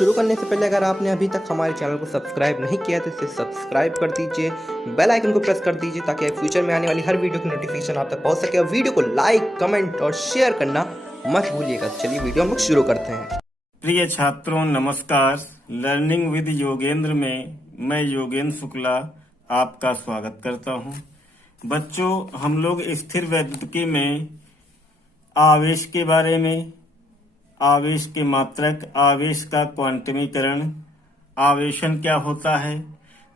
शुरू करने से पहले अगर आपने अभी तक हमारे चैनल को सब्सक्राइब नहीं किया तो इसे सब्सक्राइब कर दीजिए, बेल आइकन को प्रेस कर दीजिए ताकि फ्यूचर में आने वाली हर वीडियो की नोटिफिकेशन आप तक पहुंच सके। और वीडियो को लाइक, कमेंट और शेयर करना मत भूलिएगा। चलिए वीडियो हम लोग शुरू करते हैं। प्रिय छात्रों नमस्कार। लर्निंग विद योगेंद्र में मैं योगेंद्र शुक्ला आपका स्वागत करता हूं। बच्चों, हम लोग स्थिर वैद्युतिकी में आवेश के बारे में, आवेश के मात्रक, आवेश का क्वांटमीकरण, आवेशन क्या होता है,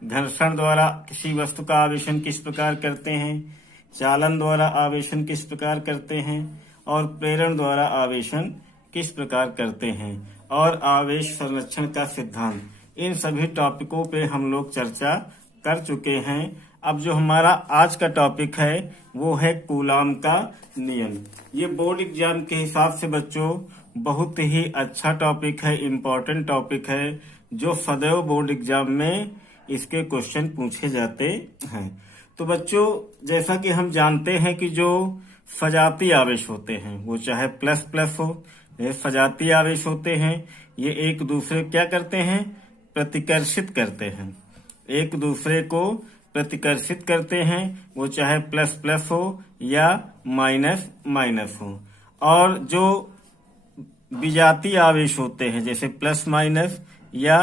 घर्षण द्वारा किसी वस्तु का आवेशन किस प्रकार करते हैं, चालन द्वारा आवेशन किस प्रकार करते हैं और प्रेरण द्वारा आवेशन किस प्रकार करते हैं, और आवेश संरक्षण का सिद्धांत, इन सभी टॉपिकों पे हम लोग चर्चा कर चुके हैं। अब जो हमारा आज का टॉपिक है वो है कूलाम का नियम। ये बोर्ड एग्जाम के हिसाब से बच्चों बहुत ही अच्छा टॉपिक है, इम्पोर्टेंट टॉपिक है, जो सदैव बोर्ड एग्जाम में इसके क्वेश्चन पूछे जाते हैं। तो बच्चों, जैसा कि हम जानते हैं कि जो सजातीय आवेश होते हैं वो चाहे प्लस प्लस हो, ये सजातीय आवेश होते हैं, ये एक दूसरे क्या करते हैं, प्रतिकर्षित करते हैं, एक दूसरे को प्रतिकर्षित करते हैं, वो चाहे प्लस प्लस हो या माइनस माइनस हो। और जो विजातीय आवेश होते हैं जैसे प्लस माइनस या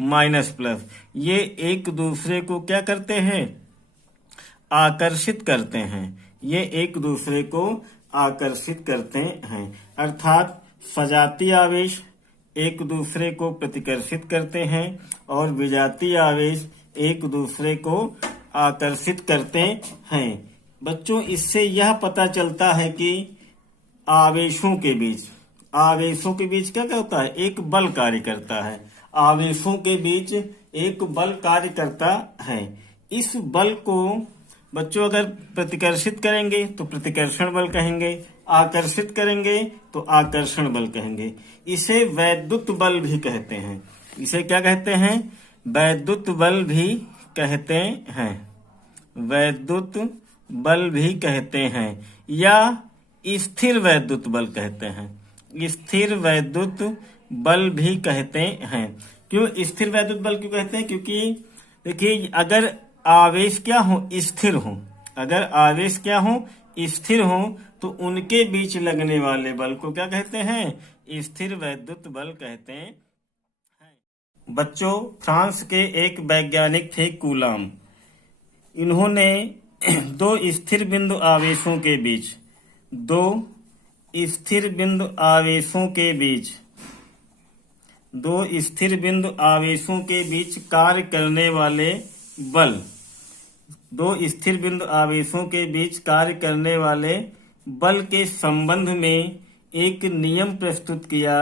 माइनस प्लस, ये एक दूसरे को क्या करते हैं, आकर्षित करते हैं, ये एक दूसरे को आकर्षित करते हैं। अर्थात सजातीय आवेश एक दूसरे को प्रतिकर्षित करते हैं और विजातीय आवेश एक दूसरे को आकर्षित करते हैं। बच्चों, इससे यह पता चलता है कि आवेशों के बीच क्या होता है, एक बल कार्य करता है। आवेशों के बीच एक बल कार्य करता है। इस बल को बच्चों अगर प्रतिकर्षित करेंगे तो प्रतिकर्षण बल कहेंगे, आकर्षित करेंगे तो आकर्षण बल कहेंगे। इसे वैद्युत बल भी कहते हैं। इसे क्या कहते हैं, वैद्युत बल भी कहते हैं, वैद्युत बल भी कहते हैं या स्थिर वैद्युत बल कहते हैं, स्थिर वैद्युत बल भी कहते हैं। क्यों स्थिर वैद्युत बल क्यों कहते हैं, क्योंकि देखिए अगर आवेश क्या हो, स्थिर हो, अगर आवेश क्या हो, स्थिर हो, तो उनके बीच लगने वाले बल को क्या कहते हैं, स्थिर वैद्युत बल कहते हैं। बच्चों, फ्रांस के एक वैज्ञानिक थे कूलाम। इन्होंने दो स्थिर बिंदु आवेशों के बीच, दो स्थिर बिंदु आवेशों के बीच, दो स्थिर बिंदु आवेशों के बीच कार्य करने वाले बल, दो स्थिर बिंदु आवेशों के बीच कार्य करने वाले बल के संबंध में एक नियम प्रस्तुत किया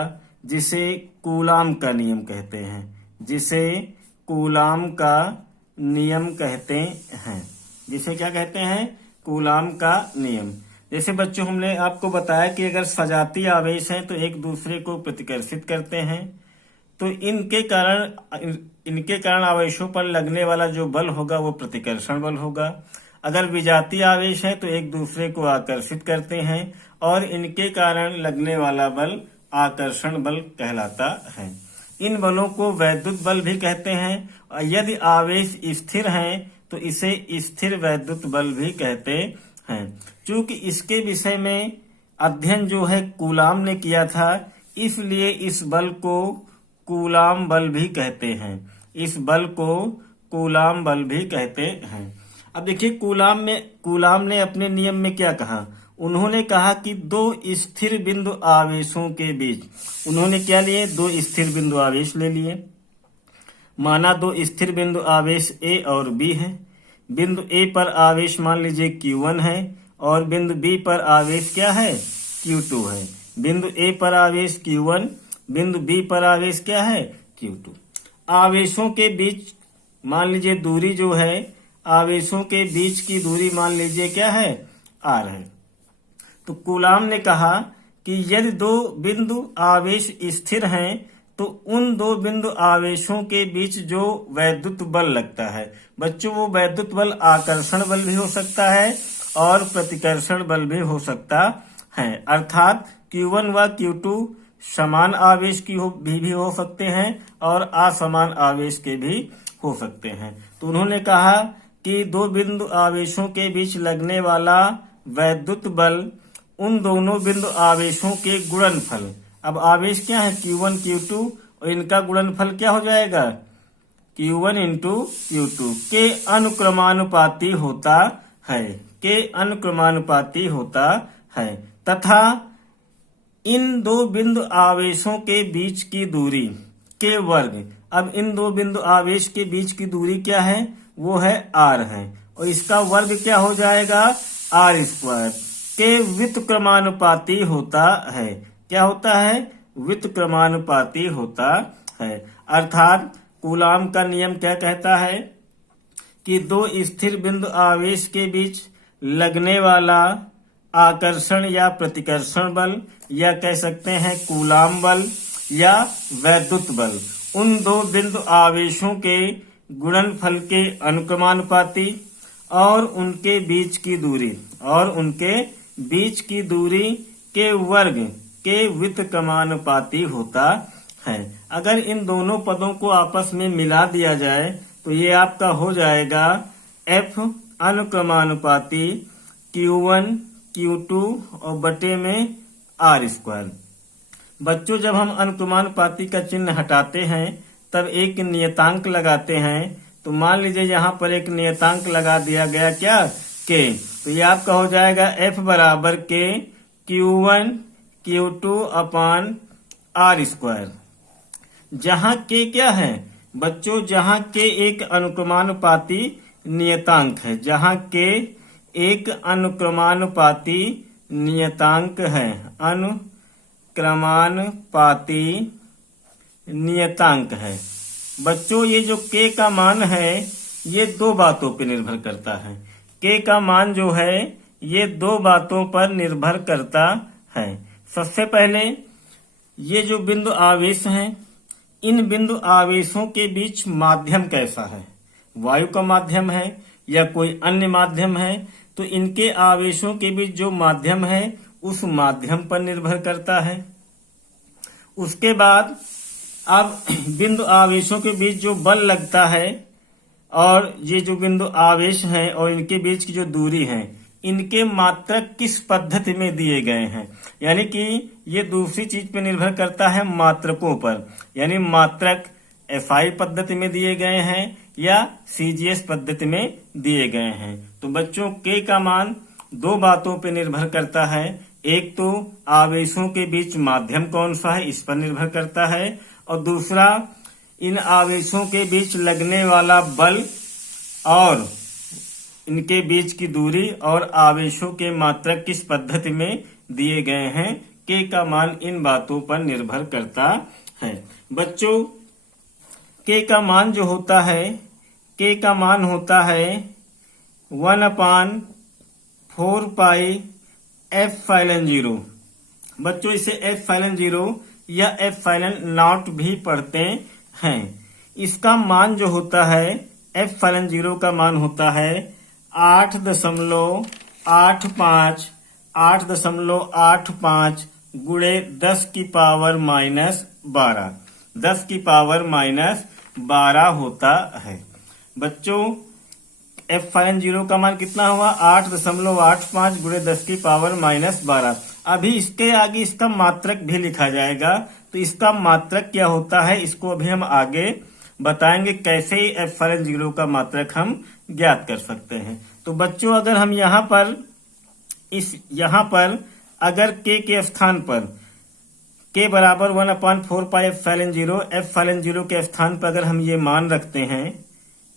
जिसे कूलाम का नियम कहते हैं, जिसे कूलाम का नियम कहते हैं, जिसे क्या कहते हैं, कूलाम का नियम। जैसे बच्चों हमने आपको बताया कि अगर सजातीय आवेश हैं तो एक दूसरे को प्रतिकर्षित करते हैं, तो इनके कारण आवेशों पर लगने वाला जो बल होगा वो प्रतिकर्षण बल होगा। अगर विजातीय आवेश है तो एक दूसरे को आकर्षित करते हैं और इनके कारण लगने वाला बल आकर्षण बल कहलाता है। इन बलों को वैद्युत बल भी कहते हैं। यदि आवेश स्थिर हैं तो इसे स्थिर वैद्युत बल भी कहते हैं। चूंकि इसके विषय में अध्ययन जो है कूलाम ने किया था, इसलिए इस बल को कूलाम बल भी कहते हैं, इस बल को कूलाम बल भी कहते हैं। अब देखिए कूलाम ने अपने नियम में क्या कहा, उन्होंने कहा कि दो स्थिर बिंदु आवेशों के बीच, उन्होंने क्या लिए, दो स्थिर बिंदु आवेश ले लिए। माना दो स्थिर बिंदु आवेश A और B है। बिंदु A पर आवेश मान लीजिए Q1 है और बिंदु B पर आवेश क्या है, Q2 है। बिंदु A पर आवेश Q1, बिंदु B पर आवेश क्या है, Q2। आवेशों के बीच मान लीजिए दूरी जो है, आवेशों के बीच की दूरी मान लीजिए क्या है, R है। तो कूलाम ने कहा कि यदि दो बिंदु आवेश स्थिर हैं तो उन दो बिंदु आवेशों के बीच जो वैद्युत बल लगता है, बच्चों वो वैद्युत बल आकर्षण बल भी हो सकता है और प्रतिकर्षण बल भी हो सकता है। अर्थात Q1 व Q2 समान आवेश की भी हो सकते हैं और असमान आवेश के भी हो सकते हैं। तो उन्होंने कहा कि दो बिंदु आवेशों के बीच लगने वाला वैद्युत बल उन दोनों बिंदु आवेशों के गुणनफल, अब आवेश क्या है Q1 Q2 और इनका गुणनफल क्या हो जाएगा Q1 इंटू Q2 के अनुक्रमानुपाती होता है, के अनुक्रमानुपाती होता है तथा इन दो बिंदु आवेशों के बीच की दूरी के वर्ग, अब इन दो बिंदु आवेश के बीच की दूरी क्या है, वो है r है और इसका वर्ग क्या हो जाएगा r² के व्युत्क्रमानुपाती होता है। क्या होता है, व्युत्क्रमानुपाती होता है। अर्थात कूलाम का नियम क्या कहता है कि दो स्थिर बिंदु आवेश के बीच लगने वाला आकर्षण या प्रतिकर्षण बल, या कह सकते हैं कूलाम बल या वैद्युत बल, उन दो बिंदु आवेशों के गुणनफल के अनुक्रमानुपाती और उनके बीच की दूरी के वर्ग के व्युत्क्रमानुपाती होता है। अगर इन दोनों पदों को आपस में मिला दिया जाए तो ये आपका हो जाएगा F अनुक्रमानुपाती Q1 Q2 और बटे में r²। बच्चों जब हम अनुक्रमानुपाती का चिन्ह हटाते हैं तब एक नियतांक लगाते हैं, तो मान लीजिए यहाँ पर एक नियतांक लगा दिया गया क्या K, तो ये आपका हो जाएगा F बराबर K Q1 Q2 अपान r²। जहाँ K क्या है बच्चों, जहाँ K एक अनुक्रमानुपाती नियतांक है, जहाँ K एक अनुक्रमानुपाती नियतांक है, अनुक्रमानुपाती नियतांक है। बच्चों ये जो K का मान है ये दो बातों पर निर्भर करता है। K का मान जो है ये दो बातों पर निर्भर करता है। सबसे पहले ये जो बिंदु आवेश हैं, इन बिंदु आवेशों के बीच माध्यम कैसा है, वायु का माध्यम है या कोई अन्य माध्यम है, तो इनके आवेशों के बीच जो माध्यम है उस माध्यम पर निर्भर करता है। उसके बाद अब बिंदु आवेशों के बीच जो बल लगता है और ये जो बिंदु आवेश हैं और इनके बीच की जो दूरी है, इनके मात्रक किस पद्धति में दिए गए हैं, यानी कि ये दूसरी चीज पे निर्भर करता है मात्रकों पर, यानी मात्रक SI पद्धति में दिए गए हैं या CGS पद्धति में दिए गए हैं। तो बच्चों K का मान दो बातों पे निर्भर करता है, एक तो आवेशों के बीच माध्यम कौन सा है इस पर निर्भर करता है, और दूसरा इन आवेशों के बीच लगने वाला बल और इनके बीच की दूरी और आवेशों के मात्रक किस पद्धति में दिए गए हैं। K का मान इन बातों पर निर्भर करता है। बच्चों K का मान जो होता है, K का मान होता है 1/4 पाई F∠0। बच्चों इसे F∠0 या F∠0 भी पढ़ते हैं। इसका मान जो होता है F∠0 का मान होता है 8.85 गुणे 10 की पावर -12, 10 की पावर -12 होता है। बच्चों F∠0 का मान कितना हुआ 8.85 गुणे 10 की पावर -12। अभी इसके आगे इसका मात्रक भी लिखा जाएगा, तो इसका मात्रक क्या होता है इसको अभी हम आगे बताएंगे कैसे F∠0 का मात्रक हम ज्ञात कर सकते हैं। तो बच्चों अगर हम यहाँ पर अगर K के स्थान पर K बराबर 1/4 पाई F∠0 के स्थान पर अगर हम ये मान रखते हैं,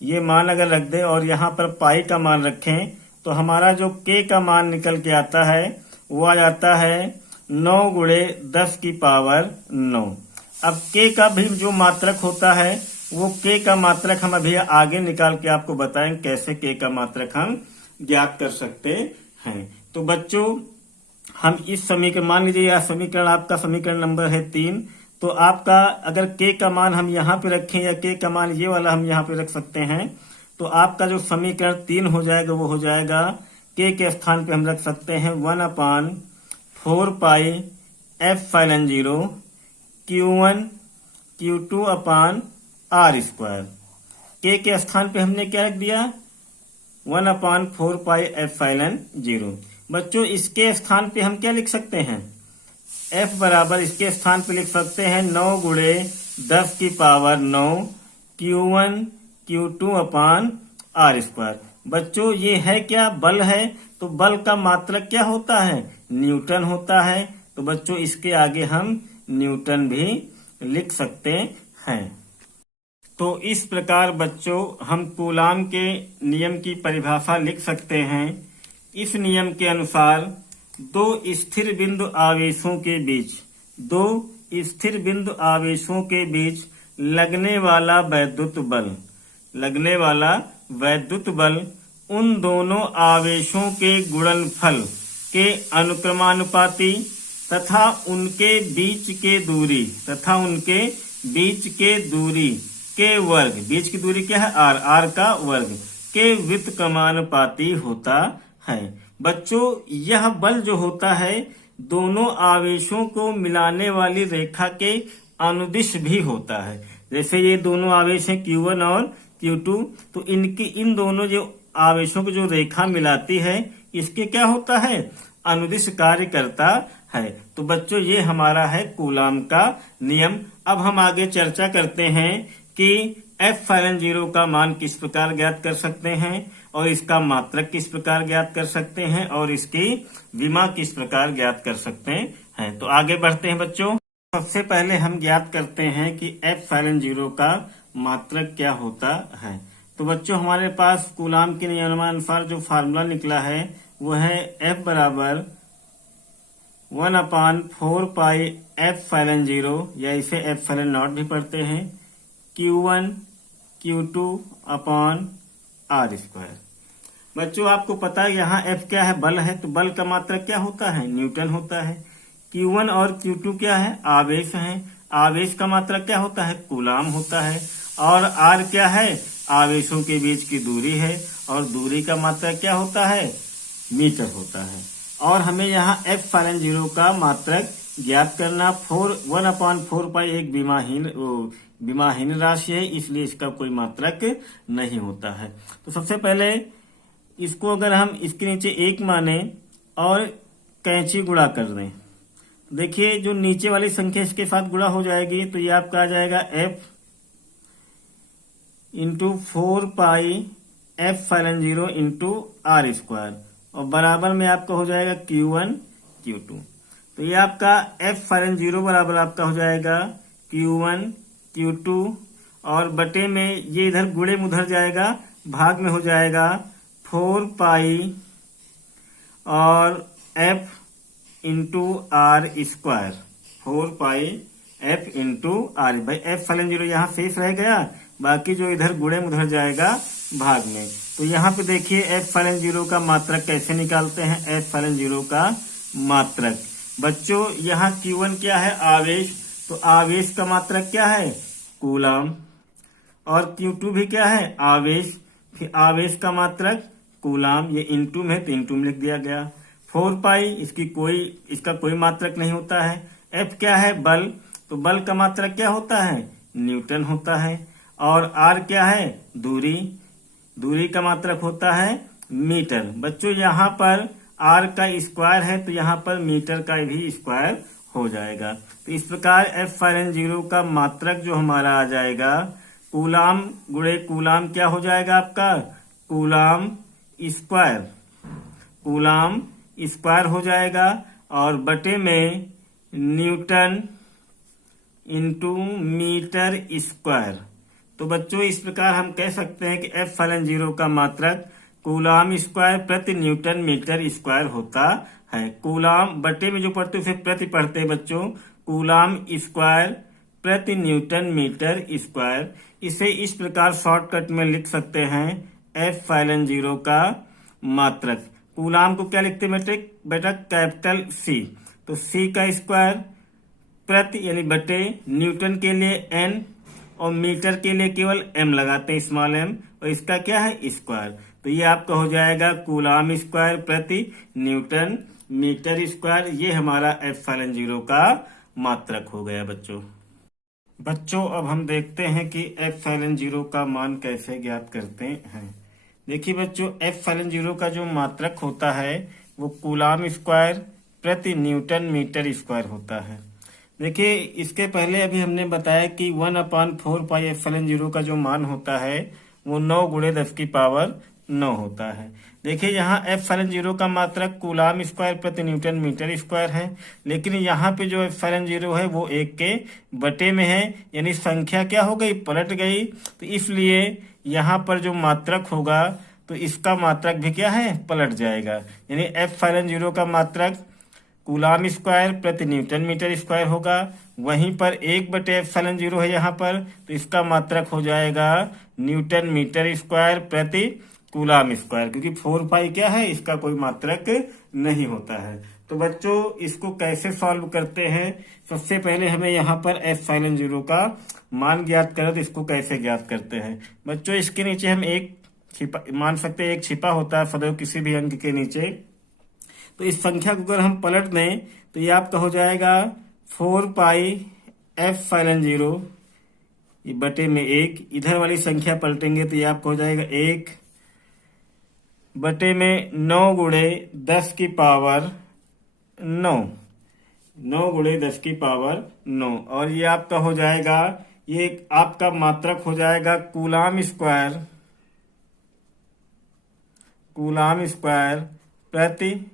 ये मान अगर रख दे और यहाँ पर पाई का मान रखें, तो हमारा जो K का मान निकल के आता है वो आ जाता है 9 गुणे 10 की पावर 9। अब K का भी जो मात्रक होता है वो K का मात्रक हम अभी आगे निकाल के आपको बताएंगे कैसे K का मात्रक हम ज्ञात कर सकते हैं। तो बच्चों हम इस समीकरण, मान लीजिए यह समीकरण आपका समीकरण नंबर है 3, तो आपका अगर K का मान हम यहाँ पे रखें या K का मान ये वाला हम यहाँ पे रख सकते हैं, तो आपका जो समीकरण 3 हो जाएगा वो हो जाएगा K के स्थान पे हम रख सकते हैं 1/4 पाई F∠0 Q1 Q2 upon R square. के स्थान पे हमने क्या रख दिया? 1/4πε0। बच्चों इसके स्थान पे हम क्या लिख सकते हैं? F बराबर इसके स्थान पे लिख सकते हैं 9 गुणे 10 की power 9 Q1 Q2 upon R square. बच्चों ये है क्या? बल है। तो बल का मात्रक क्या होता है? न्यूटन होता है। तो बच्चों इसके आगे हम न्यूटन भी लिख सकते हैं। तो इस प्रकार बच्चों हम कूलाम के नियम की परिभाषा लिख सकते हैं। इस नियम के अनुसार दो स्थिर बिंदु आवेशों के बीच लगने वाला वैद्युत बल उन दोनों आवेशों के गुणनफल के अनुक्रमानुपाती तथा उनके बीच के दूरी के वर्ग, बीच की दूरी क्या है? आर का वर्ग के व्युत्क्रमानुपाती होता है। बच्चों यह बल जो होता है दोनों आवेशों को मिलाने वाली रेखा के अनुदिश भी होता है। जैसे ये दोनों आवेश हैं Q1 और Q2, तो इन दोनों जो आवेशों को जो रेखा मिलाती है इसके क्या होता है? अनुदिश कार्य करता है। तो बच्चों ये हमारा है कूलाम का नियम। अब हम आगे चर्चा करते हैं कि F∠0 का मान किस प्रकार ज्ञात कर सकते हैं और इसका मात्रक किस प्रकार ज्ञात कर सकते हैं और इसकी विमा किस प्रकार ज्ञात कर सकते हैं। तो आगे बढ़ते हैं बच्चों। सबसे पहले हम ज्ञात करते हैं कि F∠0 का मात्रक क्या होता है। तो बच्चों हमारे पास कूलाम के नियमानुसार जो फार्मूला निकला है वो है F बराबर 1/4πε0 या इसे ε0 भी पढ़ते हैं Q1 Q2 upon R square. बच्चों आपको पता है यहाँ F क्या है? बल है। तो बल का मात्रक क्या होता है? न्यूटन होता है। Q1 और Q2 क्या है? आवेश हैं। आवेश का मात्रक क्या होता है? कूलाम होता है। और R क्या है? आवेशों के बीच की दूरी है और दूरी का मात्रक क्या होता है? मीटर होता है। और हमें यहाँ F∠0 का मात्रक ज्ञात करना 1/4π एक विमाहीन राशि है, इसलिए इसका कोई मात्रक नहीं होता है। तो सबसे पहले इसको अगर हम इसके नीचे 1 माने और कैंची गुणा कर दें, देखिए जो नीचे वाली संख्या इसके साथ गुणा हो जाएगी तो ये आपका आ जाएगा F × 4π F∠0 × आर स्क्वायर और बराबर में आपका हो जाएगा Q1 Q2। तो ये आपका F∠0 बराबर आपका हो जाएगा Q1 Q2 और बटे में ये इधर गुणे में उधर जाएगा, भाग में हो जाएगा 4π और F × R square. 4π F × R. भाई F∠0 यहाँ शेष रह गया, बाकी जो इधर गुणे में उधर जाएगा भाग में। तो यहाँ पे देखिए F∠0 का मात्रक कैसे निकालते हैं। F∠0 का मात्रक बच्चों यहाँ Q1 क्या है? आवेश। तो आवेश का मात्रक क्या है? कूलाम। और Q2 भी क्या है? आवेश। फिर आवेश का मात्रक कूलाम, ये इंटू में तो इंटू में लिख दिया गया। 4π इसका कोई मात्रक नहीं होता है। F क्या है? बल। तो बल का मात्रक क्या होता है? न्यूटन होता है। और R क्या है? दूरी का मात्रक होता है मीटर। बच्चों यहाँ पर R का स्क्वायर है तो यहाँ पर मीटर का भी स्क्वायर हो जाएगा। तो इस प्रकार F∠0 का मात्रक जो हमारा आ जाएगा कूलाम गुणे कूलाम क्या हो जाएगा आपका? कूलाम स्क्वायर हो जाएगा और बटे में न्यूटन इंटू मीटर स्क्वायर। तो बच्चों इस प्रकार हम कह सकते हैं कि F∠0 का मात्रक कूलाम स्क्वायर प्रति न्यूटन मीटर स्क्वायर होता है। कूलाम बटे में जो पढ़ते फिर प्रति पढ़ते हैं बच्चों, कूलाम स्क्वायर प्रति न्यूटन मीटर स्क्वायर। इसे इस प्रकार शॉर्टकट में लिख सकते हैं F∠0 का मात्रक। कूलाम को क्या लिखते हैं बेटा? Capital C। तो C का स्क्वायर प्रति यानी बटे, न्यूटन के लिए N और मीटर के लिए केवल M लगाते हैं, स्मॉल m, और इसका क्या है? स्क्वायर। तो ये आपका हो जाएगा कूलाम स्क्वायर प्रति न्यूटन मीटर स्क्वायर। ये हमारा F∠0 का मात्रक हो गया बच्चों। बच्चों अब हम देखते हैं कि एप्सिलॉन जीरो का मान कैसे ज्ञात करते हैं। देखिए बच्चों, एप्सिलॉन जीरो का जो मात्रक होता है वो कूलाम स्क्वायर प्रति न्यूटन मीटर स्क्वायर होता है। देखिए इसके पहले अभी हमने बताया कि 1/4 पाई एप्सिलॉन जीरो का जो मान होता है वो 9 × 10⁻⁹ होता है। देखिए यहाँ एप्सिलॉन जीरो का मात्रक कूलाम स्क्वायर प्रति न्यूटन मीटर स्क्वायर है, लेकिन यहाँ पे जो एप्सिलॉन जीरो है वो 1 के बटे में है, यानी संख्या क्या हो गई, पलट गई। तो इसलिए यहाँ पर जो मात्रक होगा तो इसका मात्रक भी क्या है, पलट जाएगा। यानी एप्सिलॉन जीरो का मात्रक कूलाम स्क्वायर प्रति न्यूटन मीटर स्क्वायर होगा। वहीं पर 1/एप्सिलॉन जीरो है यहाँ पर, तो इसका मात्रक हो जाएगा न्यूटन मीटर स्क्वायर प्रति कूलाम स्क्वायर, क्योंकि 4 पाई क्या है, इसका कोई मात्रक नहीं होता है। तो बच्चों इसको कैसे सॉल्व करते हैं, सबसे पहले हमें यहाँ पर एप्सिलॉन जीरो का मान ज्ञात करें तो इसको कैसे ज्ञात करते हैं। बच्चों इसके नीचे हम एक छिपा मान सकते हैं, एक छिपा होता है सदैव किसी भी अंक के नीचे। तो इस संख्या को अगर हम पलट दें तो ये आपका हो जाएगा 4 पाई एप्सिलॉन जीरो बटे में 1। इधर वाली संख्या पलटेंगे तो ये आपका हो जाएगा 1 बटे में 9 × 10⁻⁹ 9 × 10⁻⁹। और ये आपका हो जाएगा, ये आपका मात्रक हो जाएगा कूलाम स्क्वायर प्रति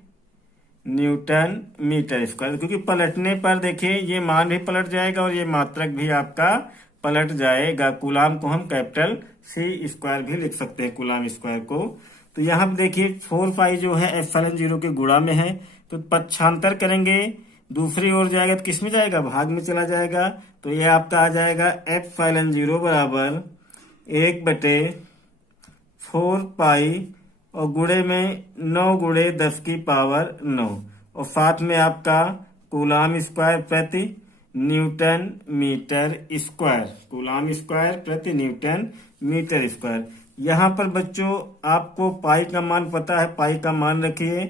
न्यूटन मीटर स्क्वायर, क्योंकि पलटने पर देखिए ये मान भी पलट जाएगा और ये मात्रक भी आपका पलट जाएगा। कूलाम को हम कैपिटल C स्क्वायर भी लिख सकते हैं, कूलाम स्क्वायर को। तो यहाँ पे देखिए 4 पाई जो है एप्सिलॉन जीरो के गुणा में है, तो पक्षांतर करेंगे दूसरी ओर जाएगा तो किस में जाएगा, भाग में चला जाएगा। तो ये आपका आ जाएगा एप्सिलॉन जीरो बराबर 1/4 पाई और गुणे में 9 × 10⁻⁹ और साथ में आपका कूलाम स्क्वायर प्रति newton metre square, coulomb square प्रति न्यूटन मीटर स्क्वायर। यहाँ पर बच्चों आपको पाई का मान पता है, पाई का मान रखिए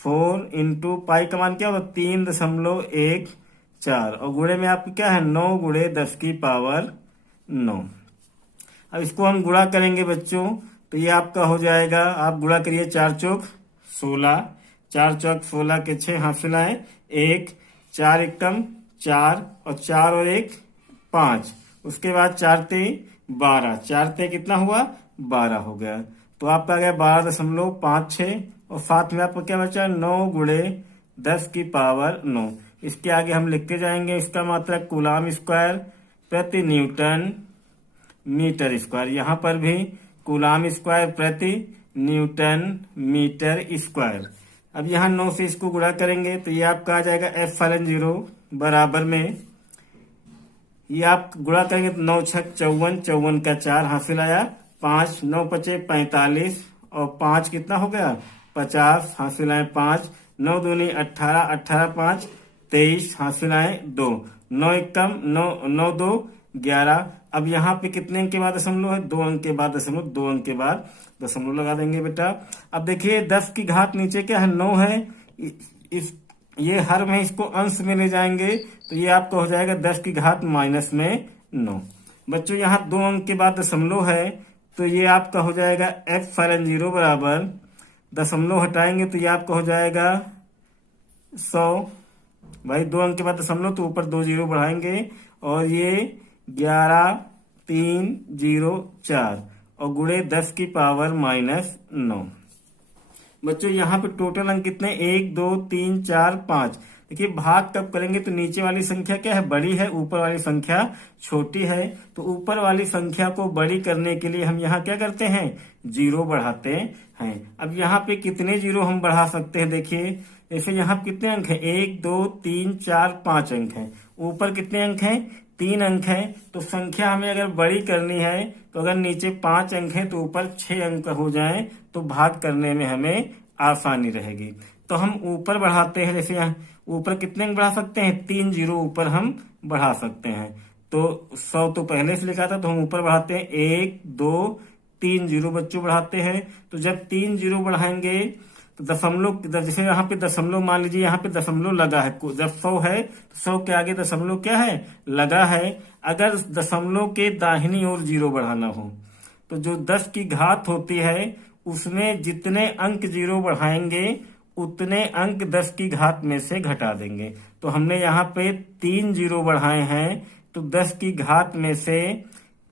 4 × पाई का मान क्या होगा 3.14 और गुणे में आपको क्या है 9 × 10⁻⁹। अब इसको हम गुणा करेंगे बच्चों तो ये आपका हो जाएगा, आप गुणा करिए 4 चौक 16, 4 चौक 16 के 6 हासिल आए 1, 4 एकम 4 और 4 और 1 5, उसके बाद 4 ते 12, 4 ते कितना हुआ 12 हो गया। तो आपका आ गया 12.56 और साथ में आपको क्या बचा 9 × 10⁻⁹। इसके आगे हम लिखते जाएंगे इसका मात्रक कूलाम स्क्वायर प्रति न्यूटन मीटर स्क्वायर, यहाँ पर भी कूलाम स्क्वायर प्रति न्यूटन मीटर स्क्वायर। अब यहाँ 9 से इसको गुणा करेंगे तो ये आपका आ जाएगा एप्सिलॉन जीरो बराबर में, ये आप गुणा करेंगे तो 9 × 6 = 54, 54 का 4 हासिल आया 5, 9 × 5 = 45 और 5 कितना हो गया 50 हासिल आए 5, 9 × 2 = 18, 18 × 5 = 23 हासिल आए 2, 9 एकम 9, 9 2 11। अब यहाँ पे कितने अंक के बाद दशमलव है, 2 अंक के बाद दशमलव, 2 अंक के बाद दशमलव लगा देंगे बेटा। अब देखिए 10 की घात नीचे क्या है 9 है, इस ये हर में इसको अंश में ले जाएंगे तो ये आपका हो जाएगा 10 की घात -9। बच्चों यहाँ 2 अंक के बाद दशमलव है तो ये आपका हो जाएगा एप्सिलॉन जीरो बराबर, दशमलव हटाएंगे तो ये आपका हो जाएगा 100। भाई 2 अंक के बाद दशमलव तो ऊपर 2 जीरो बढ़ाएंगे और ये 11304 और गुणे 10⁻⁻9। बच्चों यहाँ पे टोटल अंक कितने 1 2 3 4 5। देखिए भाग कब करेंगे तो नीचे वाली संख्या क्या है बड़ी है, ऊपर वाली संख्या छोटी है। तो ऊपर वाली संख्या को बड़ी करने के लिए हम यहाँ क्या करते हैं जीरो बढ़ाते हैं। अब यहाँ पे कितने जीरो हम बढ़ा सकते हैं, देखिए जैसे यहाँ कितने अंक है 1 2 3 4 5 अंक है, ऊपर कितने अंक हैं 3 अंक है। तो संख्या हमें अगर बड़ी करनी है तो अगर नीचे 5 अंक है तो ऊपर 6 अंक हो जाएं तो भाग करने में हमें आसानी रहेगी। तो हम ऊपर बढ़ाते हैं, जैसे यहाँ ऊपर कितने अंक बढ़ा सकते हैं 3 जीरो ऊपर हम बढ़ा सकते हैं। तो 100 तो पहले से लिखा था तो हम ऊपर बढ़ाते हैं 1 2 3 जीरो बच्चों बढ़ाते हैं। तो जब 3 जीरो बढ़ाएंगे तो दशमलव, जैसे यहाँ पे दशमलव, मान लीजिए यहाँ पे दशमलव लगा है, जब 100 है तो 100 के आगे दशमलव क्या है, लगा है। अगर दशमलव के दाहिनी ओर 0 बढ़ाना हो तो जो 10 की घात होती है उसमें जितने अंक 0 बढ़ाएंगे उतने अंक 10 की घात में से घटा देंगे। तो हमने यहाँ पे 3 0 बढ़ाए हैं, तो 10 की घात में से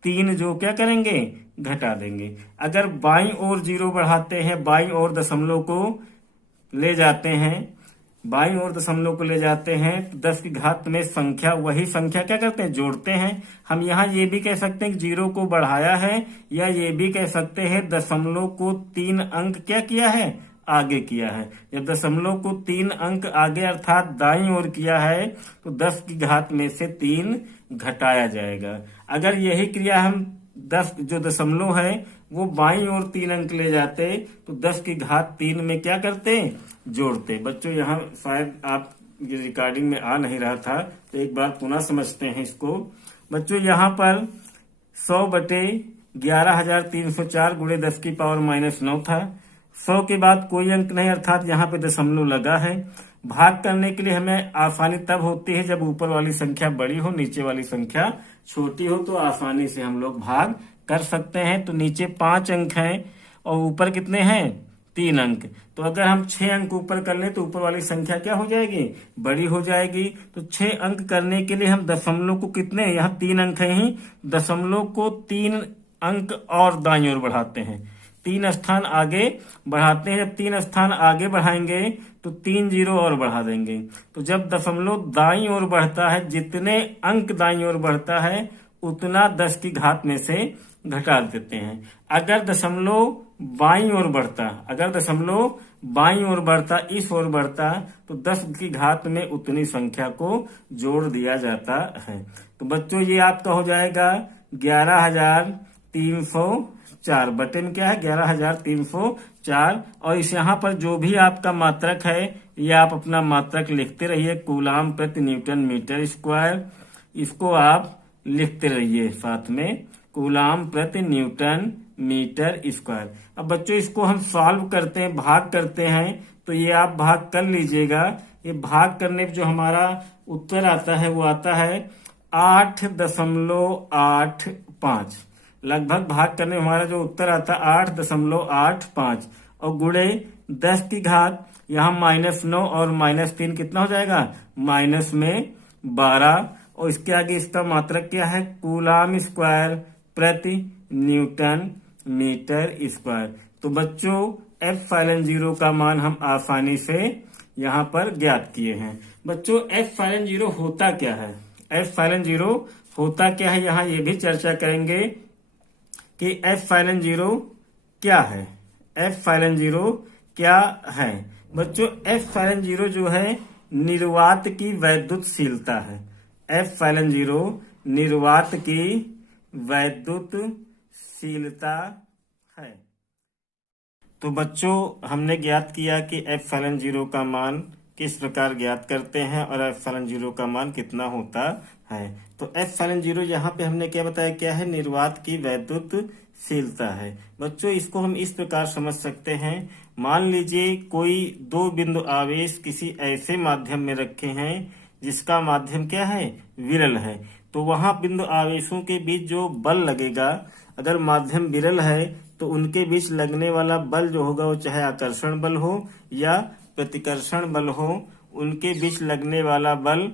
3 जो क्या करेंगे, घटा देंगे। अगर बाईं ओर 0 बढ़ाते हैं, बाईं ओर दशमलव को ले जाते हैं, बाईं ओर दशमलव को ले जाते हैं, तो 10 की घात में संख्या, वही संख्या क्या करते हैं, जोड़ते हैं। हम यहाँ ये भी कह सकते हैं कि 0 को बढ़ाया है, या ये भी कह सकते हैं दशमलव को 3 अंक क्या किया है, आगे किया है। जब दशमलव को 3 अंक आगे अर्थात दाईं ओर किया है तो 10 की घात में से 3 घटाया जाएगा। अगर यही क्रिया हम 10 जो दशमलव है वो बाईं ओर 3 अंक ले जाते तो 10 की घात 3 में क्या करते, जोड़ते। बच्चों यहाँ शायद आप ये रिकॉर्डिंग में आ नहीं रहा था, तो एक बार पुनः समझते हैं इसको। बच्चों यहाँ पर 100 बटे 11,304 गुणे 10 की पावर -9 था। 100 के बाद कोई अंक नहीं, अर्थात यहाँ पे दशमलव लगा है। भाग करने के लिए हमें आसानी तब होती है जब ऊपर वाली संख्या बड़ी हो, नीचे वाली संख्या छोटी हो, तो आसानी से हम लोग भाग कर सकते हैं। तो नीचे 5 अंक हैं और ऊपर कितने हैं, 3 अंक। तो अगर हम 6 अंक ऊपर कर लें तो ऊपर वाली संख्या क्या हो जाएगी, बड़ी हो जाएगी। तो 6 अंक करने के लिए हम दशमलव को कितने, यहाँ 3 अंक है ही, दशमलव को 3 अंक और दाईं ओर बढ़ाते हैं, 3 स्थान आगे बढ़ाते हैं। जब 3 स्थान आगे बढ़ाएंगे तो 3 0 और बढ़ा देंगे। तो जब दशमलव दाईं ओर बढ़ता है, जितने अंक दाईं ओर बढ़ता है उतना 10 की घात में से घटा देते हैं। अगर दशमलव बाईं ओर बढ़ता, अगर दशमलव बाईं ओर बढ़ता, इस ओर बढ़ता, तो 10 की घात में उतनी संख्या को जोड़ दिया जाता है। तो बच्चों ये आपका हो जाएगा 11,304 बटे में क्या है, 11,304। और इस यहाँ पर जो भी आपका मात्रक है ये आप अपना मात्रक लिखते रहिए, कूलाम प्रति न्यूटन मीटर स्क्वायर, इसको आप लिखते रहिए साथ में, कूलाम प्रति न्यूटन मीटर स्क्वायर। अब बच्चों इसको हम सॉल्व करते हैं, भाग करते हैं, तो ये आप भाग कर लीजिएगा। ये भाग करने पे जो हमारा उत्तर आता है वो आता है 8.85। लगभग भाग करने में हमारा जो उत्तर आता है 8.85, और गुणे 10 की घात, यहाँ -9 और -3 कितना हो जाएगा, -12। और इसके आगे इसका मात्रक क्या है, कूलाम स्क्वायर प्रति न्यूटन मीटर स्क्वायर। तो बच्चों F0 का मान हम आसानी से यहाँ पर ज्ञात किए हैं। बच्चों F0 होता क्या है, F0 होता क्या है, यहाँ ये भी चर्चा करेंगे कि F0 क्या है, F0 क्या है। बच्चों F0 जो है निर्वात की वैद्युतशीलता है, F0 निर्वात की वैद्युतशीलता है। तो बच्चों हमने ज्ञात किया कि F0 का मान किस प्रकार ज्ञात करते हैं और F0 का मान कितना होता है। तो F0 यहाँ पे हमने क्या बताया, क्या है, निर्वात की वैद्युतशीलता है। बच्चों इसको हम इस प्रकार समझ सकते हैं, मान लीजिए कोई 2 बिंदु आवेश किसी ऐसे माध्यम में रखे हैं जिसका माध्यम क्या है, विरल है। तो वहां बिंदु आवेशों के बीच जो बल लगेगा, अगर माध्यम विरल है तो उनके बीच लगने वाला बल जो होगा वो चाहे आकर्षण बल हो या प्रतिकर्षण बल हो, उनके बीच लगने वाला बल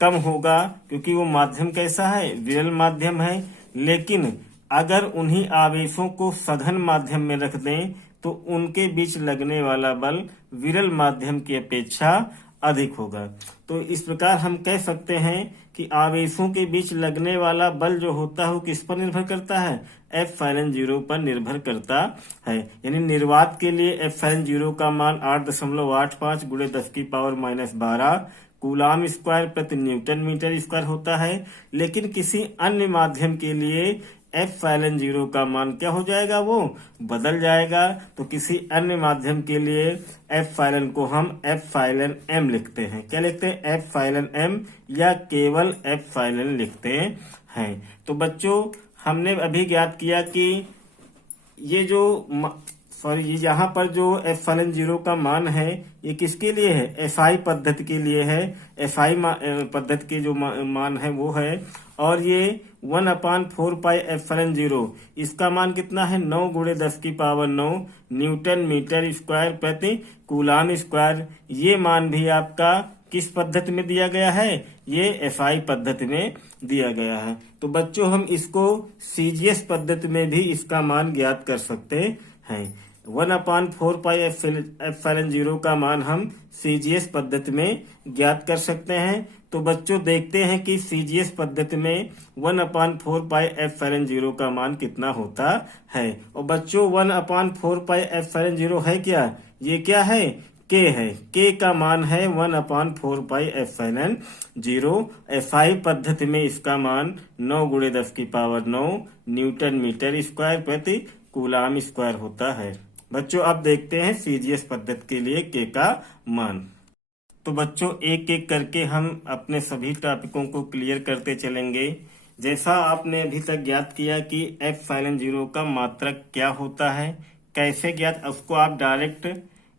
कम होगा, क्योंकि वो माध्यम कैसा है, विरल माध्यम है। लेकिन अगर उन्हीं आवेशों को सघन माध्यम में रख दें तो उनके बीच लगने वाला बल विरल माध्यम की अपेक्षा अधिक होगा। तो इस प्रकार हम कह सकते हैं कि आवेशों के बीच लगने वाला बल जो होता है वो किस पर निर्भर करता है, F0 पर निर्भर करता है। यानी निर्वात के लिए F0 का मान 8.85 गुणे 10 की पावर -12 कूलाम स्क्वायर प्रति न्यूटन मीटर स्क्वायर होता है। लेकिन किसी अन्य माध्यम के लिए F0 का मान क्या हो जाएगा, वो बदल जाएगा। तो किसी अन्य माध्यम के लिए F0 को हम F0m लिखते हैं। क्या लिखते हैं, F0m, या केवल F0 लिखते हैं। तो बच्चों हमने अभी ज्ञात किया कि ये जो सॉरी, ये यहाँ पर जो एप्सिलॉन जीरो का मान है ये किसके लिए है? एसआई पद्धति के लिए है। एसआई पद्धति के जो मान है वो है, और ये 1/4 पाई एप्सिलॉन जीरो, इसका मान कितना है? 9 × 10⁹ न्यूटन मीटर स्क्वायर प्रति कूलाम स्क्वायर। ये मान भी आपका किस पद्धति में दिया गया है? ये एसआई पद्धति में दिया गया है। तो बच्चों हम इसको सीजीएस पद्धति में भी इसका मान ज्ञात कर सकते हैं। 1/4 पाई एप्सिलॉन जीरो का मान हम सीजीएस पद्धति में ज्ञात कर सकते हैं। तो बच्चों देखते हैं कि सीजीएस पद्धति में 1/4 पाई एप्सिलॉन जीरो का मान कितना होता है। और बच्चों 1/4 पाई एप्सिलॉन जीरो है क्या? ये क्या है? के है। के का मान है 1/4 पाई एप्सिलॉन जीरो। एसआई पद्धति में इसका मान 9 × 10⁹ न्यूटन मीटर स्क्वायर प्रति कूलाम स्क्वायर होता है। बच्चों अब देखते हैं सीजीएस पद्धति के लिए के का मान। तो बच्चों एक एक करके हम अपने सभी टॉपिकों को क्लियर करते चलेंगे। जैसा आपने अभी तक ज्ञात किया कि एप्सिलॉन जीरो का मात्रक क्या होता है, कैसे ज्ञात, उसको आप डायरेक्ट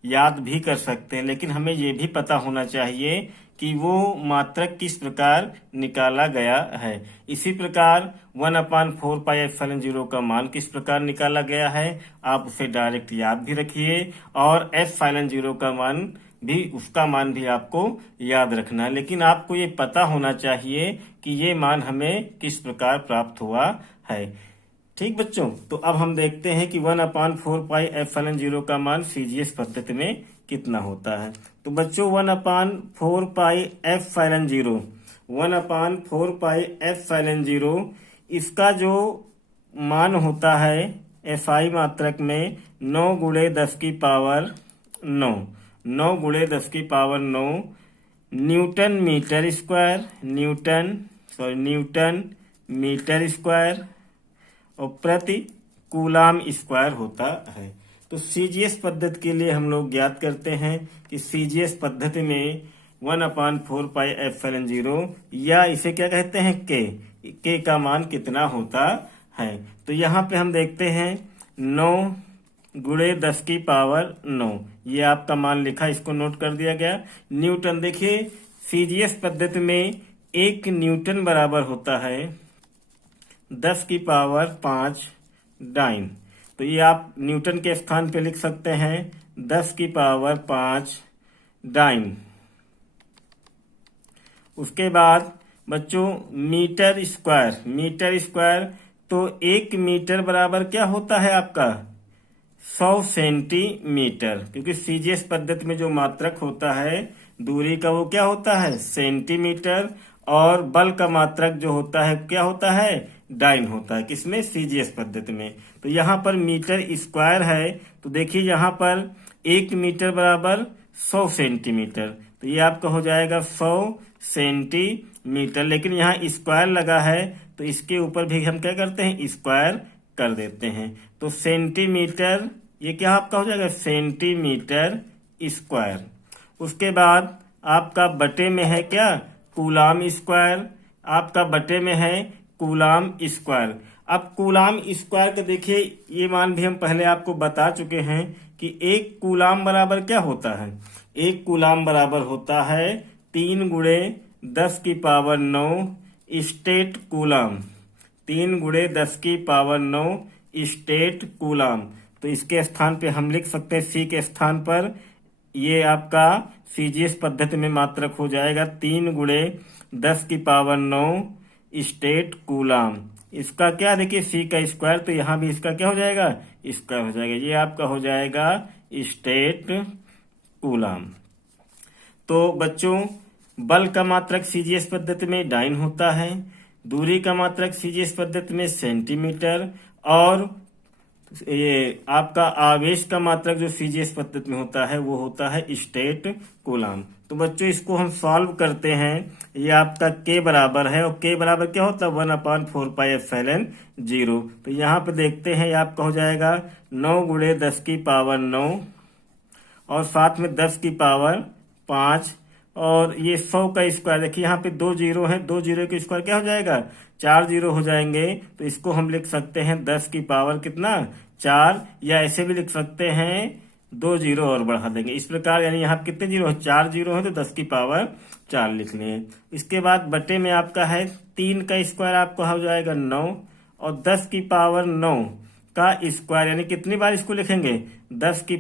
याद भी कर सकते हैं, लेकिन हमें ये भी पता होना चाहिए कि वो मात्रक किस प्रकार निकाला गया है। इसी प्रकार 1/4 पाई एप्सिलॉन जीरो का मान किस प्रकार निकाला गया है, आप उसे डायरेक्ट याद भी रखिए, और एप्सिलॉन जीरो का मान भी, उसका मान भी आपको याद रखना है। लेकिन आपको ये पता होना चाहिए कि ये मान हमें किस प्रकार प्राप्त हुआ है। ठीक बच्चों, तो अब हम देखते हैं कि 1/4 पाई एप्सिलॉन जीरो का मान सीजीएस पद्धति में कितना होता है। तो बच्चों 1/4 pi epsilon zero, 1/4 pi epsilon zero, इसका जो मान होता है एसआई मात्रक में 9 × 10⁹, 9 × 10⁹ newton metre square, newton metre square और प्रति कूलाम स्क्वायर होता है। तो सीजीएस पद्धति के लिए हम लोग ज्ञात करते हैं कि सीजीएस पद्धति में 1/4 पाई एप्सिलॉन जीरो, या इसे क्या कहते हैं? के का मान कितना होता है। तो यहाँ पे हम देखते हैं 9 × 10⁹, ये आपका मान लिखा, इसको नोट कर दिया गया। न्यूटन, देखिए सीजीएस पद्धति में 1 न्यूटन बराबर होता है 10⁵ डाइन। तो ये आप न्यूटन के स्थान पे लिख सकते हैं 10⁵ डाइन। उसके बाद बच्चों मीटर स्क्वायर, तो 1 मीटर बराबर क्या होता है आपका? 100 सेंटीमीटर, क्योंकि सीजीएस पद्धति में जो मात्रक होता है दूरी का वो क्या होता है? सेंटीमीटर, और बल का मात्रक जो होता है क्या होता है? डाइन होता है। किसमें? सीजीएस पद्धति में। तो यहाँ पर मीटर स्क्वायर है, तो देखिए यहाँ पर 1 मीटर बराबर 100 सेंटीमीटर, तो ये आपका हो जाएगा 100 सेंटीमीटर। लेकिन यहाँ स्क्वायर लगा है, तो इसके ऊपर भी हम क्या करते हैं? स्क्वायर कर देते हैं। तो सेंटीमीटर, ये क्या आपका हो जाएगा? Centimetre square. उसके बाद आपका बटे में है क्या? Coulomb square. आपका बटे में है कूलाम स्क्वायर। अब कूलाम स्क्वायर का देखिए, ये मान भी हम पहले आपको बता चुके हैं कि 1 कूलाम बराबर क्या होता है? 1 कूलाम बराबर होता है 3 × 10⁹ स्टेट कूलाम, 3 × 10⁹ स्टेट कूलाम। तो इसके स्थान पे हम लिख सकते हैं, सी के स्थान पर ये आपका सीजीएस पद्धति में मात्रक हो जाएगा 3 × 10⁹ स्टेट कूलाम। इसका क्या, देखिए सी का स्क्वायर, तो यहाँ भी इसका क्या हो जाएगा? स्क्वायर हो जाएगा। ये आपका हो जाएगा स्टेट कूलाम। तो बच्चों बल का मात्रक सीजीएस पद्धति में डाइन होता है, दूरी का मात्रक सीजीएस पद्धति में सेंटीमीटर, और ये आपका आवेश का मात्रक जो सीजीएस पद्धति में होता है वो होता है स्टेट कूलाम। तो बच्चों इसको हम सॉल्व करते हैं। ये आपका के बराबर है, और के बराबर क्या होता है? 1/4 पाई एप्सिलॉन जीरो। तो यहाँ पे देखते हैं, ये आपका हो जाएगा 9 × 10⁹ और साथ में 10⁵ 5 और ये 100 का स्क्वायर, देखिए यहाँ पे 2 जीरो है, 2 जीरो के स्क्वायर क्या हो जाएगा, 4 जीरो हो जाएंगे। तो इसको हम लिख सकते हैं 10 की पावर कितना, 4, या ऐसे भी लिख सकते हैं 2 जीरो और बढ़ा देंगे इस प्रकार, यानी यहाँ पे कितने जीरो है, 4 जीरो है, तो 10 की पावर 4 लिख लिए। इसके बाद बटे में आपका है 3 का स्क्वायर आपका हो जाएगा 9, और 10 की पावर 9 का स्क्वायर, यानी कितनी बार इसको लिखेंगे, 10 की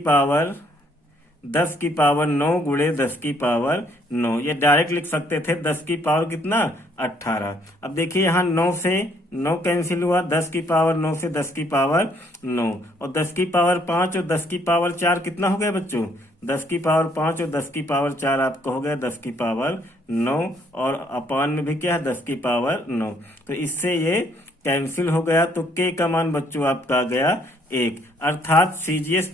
पावर 9 गुणे 10 की पावर 9, ये डायरेक्ट लिख सकते थे 10 की पावर कितना, 18। अब देखिए यहाँ 9 से 9 कैंसिल हुआ, 10 की पावर 9 से 10 की पावर 9, और 10 की पावर 5 और 10 की पावर 4 कितना हो गया बच्चों, 10 की पावर 5 और 10 की पावर 4 आपका हो गया 10 की पावर 9, और अपान में भी क्या है 10 की पावर 9। तो इससे ये कैंसिल हो गया, तो के का मान बच्चों आपका आ गया 1। अर्थात सीजीएस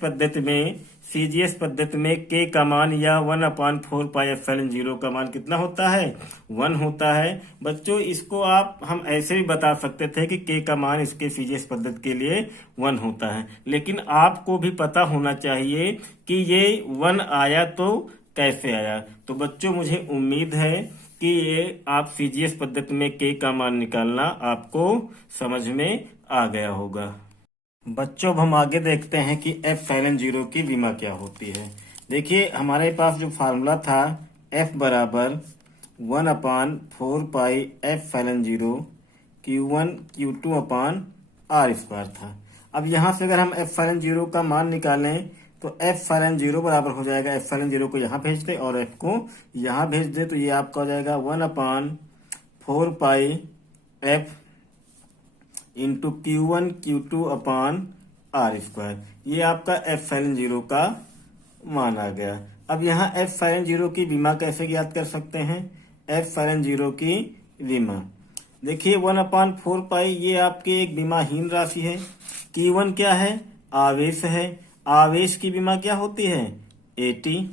पद्धति में के का मान या 1/4 पाई एप्सिलॉन 0 का मान कितना होता है, 1 होता है। बच्चों इसको हम ऐसे भी बता सकते थे कि के का मान इसके सीजीएस पद्धति के लिए 1 होता है, लेकिन आपको भी पता होना चाहिए कि ये 1 आया तो कैसे आया। तो बच्चों मुझे उम्मीद है कि ये आप सीजीएस पद्धति में के का मान निकालना आपको समझ में आ गया होगा। बच्चों अब हम आगे देखते हैं कि एप्सिलॉन 0 की विमा क्या होती है। देखिए हमारे पास जो फार्मूला था F बराबर 1/4 पाई एप्सिलॉन 0 Q1 Q2 अपान R स्क्वायर था। अब यहाँ से अगर हम एप्सिलॉन 0 का मान निकालें तो एप्सिलॉन 0 बराबर हो जाएगा, एप्सिलॉन 0 को यहाँ भेज दे और F को यहाँ भेज दे, तो ये आपका हो जाएगा 1/4 पाई F इंटू Q1 Q2 अपान R स्क्वायर। ये आपका एप्सिलॉन 0 का मान आ गया। अब यहाँ एप्सिलॉन 0 की विमा कैसे ज्ञात कर सकते हैं, एप्सिलॉन 0 की विमा देखिए 1/4 पाई, ये आपकी एक विमाहीन राशि है। Q1 क्या है, आवेश है, आवेश की विमा क्या होती है, AT,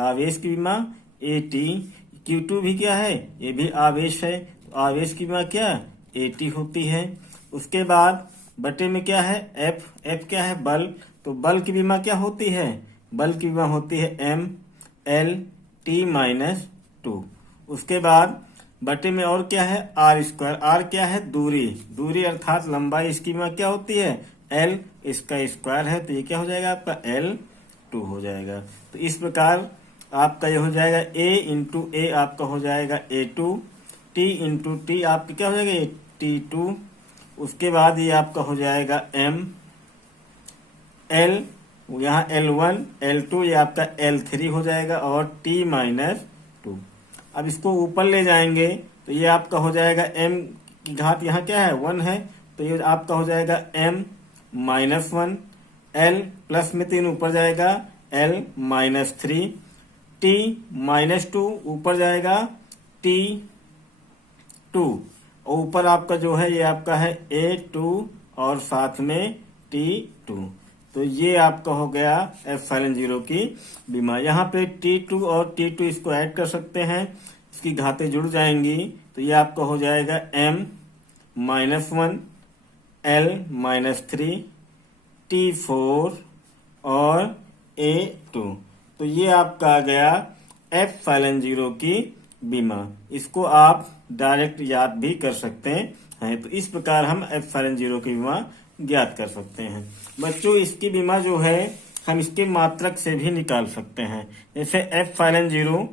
आवेश की विमा AT। Q2 भी क्या है, ये भी आवेश है, तो आवेश की विमा क्या AT होती है। उसके बाद बटे में क्या है F क्या है, बल, तो बल की विमा क्या होती है, बल की विमा होती है MLT-2। उसके बाद बटे में और क्या है R स्क्वायर, R क्या है, दूरी अर्थात लंबाई, इसकी विमा क्या होती है L, इसका स्क्वायर है, तो ये क्या हो जाएगा आपका L2 हो जाएगा। तो इस प्रकार आपका ये हो जाएगा A इंटू A आपका हो जाएगा A2, T इंटू T आपका क्या हो जाएगा T2। उसके बाद ये आपका हो जाएगा M, L यहाँ L1 L2 ये आपका L3 हो जाएगा, और T-2। अब इसको ऊपर ले जाएंगे तो ये आपका हो जाएगा M की घात यहाँ क्या है 1 है, तो ये आपका हो जाएगा M-1, L प्लस में 3 ऊपर जाएगा L-3, T-2 ऊपर जाएगा T2, और ऊपर आपका जो है ये आपका है A2 और साथ में T2। तो ये आपका हो गया एप्सिलॉन 0 की विमा। यहाँ पे T2 और T2 इसको ऐड कर सकते हैं, इसकी घातें जुड़ जाएंगी, तो ये आपका हो जाएगा M-1 L-3 T4 और A2। तो ये आपका आ गया एप्सिलॉन 0 की बीमा। इसको आप डायरेक्ट याद भी कर सकते हैं। तो इस प्रकार हम एप्सिलॉन 0 की बीमा ज्ञात कर सकते हैं। बच्चों इसकी बीमा जो है हम इसके मात्रक से भी निकाल सकते हैं। जैसे एप्सिलॉन 0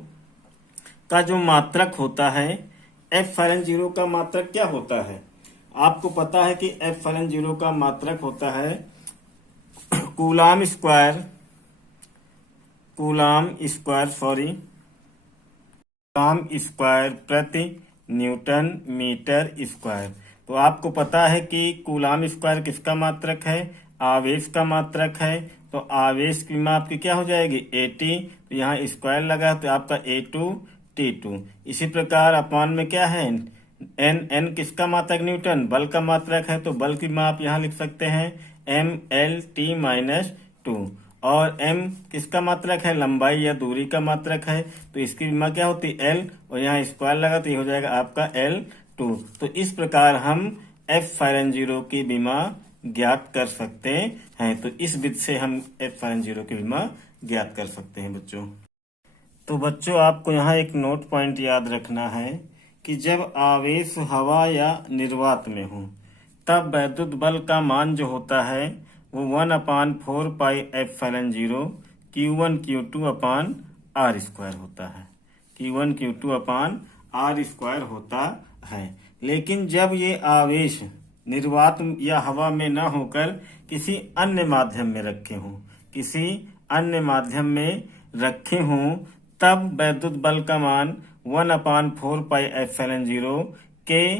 का जो मात्रक होता है, एप्सिलॉन 0 का मात्रक क्या होता है, आपको पता है कि एप्सिलॉन 0 का मात्रक होता है कूलाम स्क्वायर प्रति न्यूटन मीटर स्क्वायर। तो आपको पता है कि कूलाम स्क्वायर किसका मात्रक है, आवेश का मात्रक है। तो आवेश की विमा आपकी क्या हो जाएगी AT, तो यहाँ स्क्वायर लगा तो आपका A2 T2। इसी प्रकार अपान में क्या है N किसका मात्रक, न्यूटन, बल का मात्रक है, तो बल की विमा आप यहाँ लिख सकते हैं MLT-2। और M किसका मात्रक है, लंबाई या दूरी का मात्रक है, तो इसकी विमा क्या होती है L, और यहाँ स्क्वायर लगा तो ये हो जाएगा आपका L2। तो इस प्रकार हम एप्सिलॉन 0 की विमा ज्ञात कर सकते हैं। तो इस विधि से हम एप्सिलॉन 0 की विमा ज्ञात कर सकते हैं बच्चों। तो बच्चों आपको यहाँ एक नोट पॉइंट याद रखना है कि जब आवेश हवा या निर्वात में हो तब वैद्युत बल का मान जो होता है वो 1/4πε0 Q1 Q2 upon R square होता है। Q1 Q2 upon R square होता है। लेकिन जब ये आवेश निर्वात या हवा में न होकर किसी अन्य माध्यम में रखे हों, किसी अन्य माध्यम में रखे हों, तब वैद्युत बल का मान 1/4πε0 के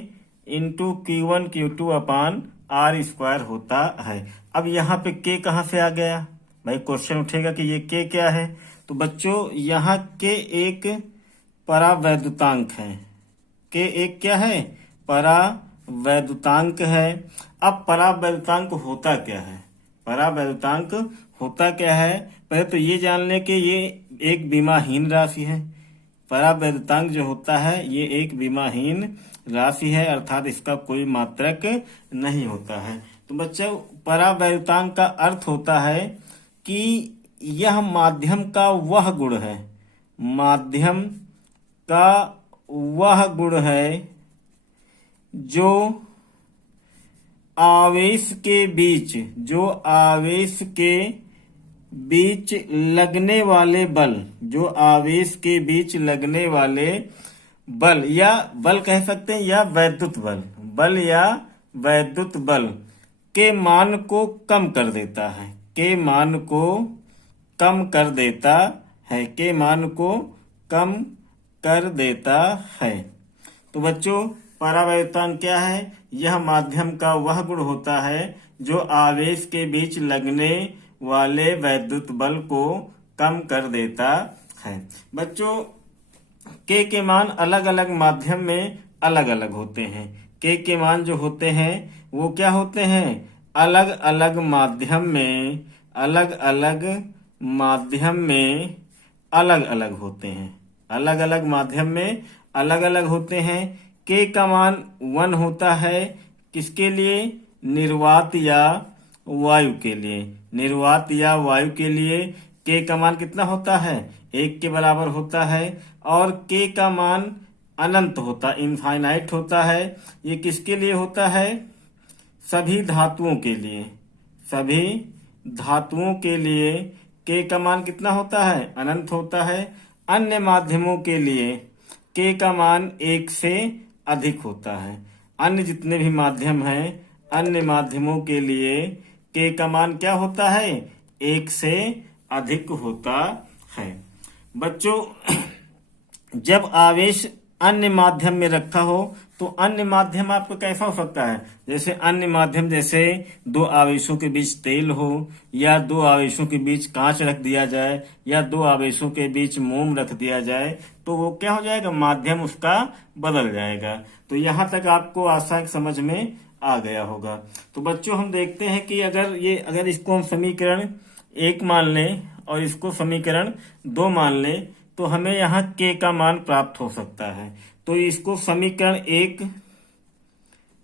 into Q1 Q2 upon R square होता है। अब यहाँ पे के कहाँ से आ गया भाई? क्वेश्चन उठेगा कि ये के क्या है। तो बच्चों यहाँ के एक परावैद्युतांक है। के एक क्या है? परावैद्युतांक है। अब परावैद्युतांक होता क्या है? परावैद्युतांक होता क्या है? पहले तो ये जान ले कि ये एक विमाहीन राशि है। परावैद्युतांक जो होता है ये एक विमाहीन राशि है, अर्थात इसका कोई मात्रक नहीं होता है। तो बच्चों परावैद्युतांक का अर्थ होता है कि यह माध्यम का वह गुण है, माध्यम का वह गुण है जो आवेश के बीच, जो आवेश के बीच लगने वाले बल, जो आवेश के बीच लगने वाले बल या बल कह सकते हैं या वैद्युत बल, बल या वैद्युत बल के मान को कम कर देता है, के मान को कम कर देता है, के मान को कम कर देता है। तो बच्चों परावैद्युतांक क्या है? यह माध्यम का वह गुण होता है जो आवेश के बीच लगने वाले वैद्युत बल को कम कर देता है। बच्चों के मान अलग अलग माध्यम में अलग अलग होते हैं। के मान जो होते हैं वो क्या होते हैं? अलग अलग माध्यम में, अलग अलग माध्यम में अलग अलग होते हैं, अलग अलग माध्यम में अलग अलग होते हैं। के का मान 1 होता है किसके लिए? निर्वात या वायु के लिए। निर्वात या वायु के लिए के का मान कितना होता है? 1 के बराबर होता है। और के का मान अनंत होता, इनफाइनाइट होता है। ये किसके लिए होता है? सभी धातुओं के लिए, सभी धातुओं के लिए के का मान कितना होता है? अनंत होता है। अन्य माध्यमों के लिए के का मान 1 से अधिक होता है। अन्य जितने भी माध्यम हैं, अन्य माध्यमों के लिए के का मान क्या होता है? 1 से अधिक होता है। बच्चों जब आवेश अन्य माध्यम में रखा हो तो अन्य माध्यम आपको कैसा हो सकता है? जैसे अन्य माध्यम, जैसे 2 आवेशों के बीच तेल हो, या 2 आवेशों के बीच कांच रख दिया जाए, या 2 आवेशों के बीच मोम रख दिया जाए, तो वो क्या हो जाएगा? माध्यम उसका बदल जाएगा। तो यहाँ तक आपको आसान समझ में आ गया होगा। तो बच्चों हम देखते हैं कि अगर इसको हम समीकरण 1 मान लें और इसको समीकरण 2 मान लें तो हमें यहाँ के का मान प्राप्त हो सकता है। तो इसको समीकरण 1